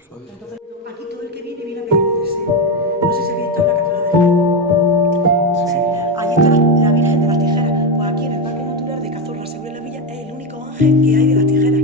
por favor. Entonces, aquí todo el que viene a pedir un deseo. No sé si habéis estado en la Catedral de Jaén. Sí. Allí está la Virgen de las Tijeras. Pues aquí en el Parque Natural de Cazorla, Segura y la Villa, es el único ángel que hay de las tijeras.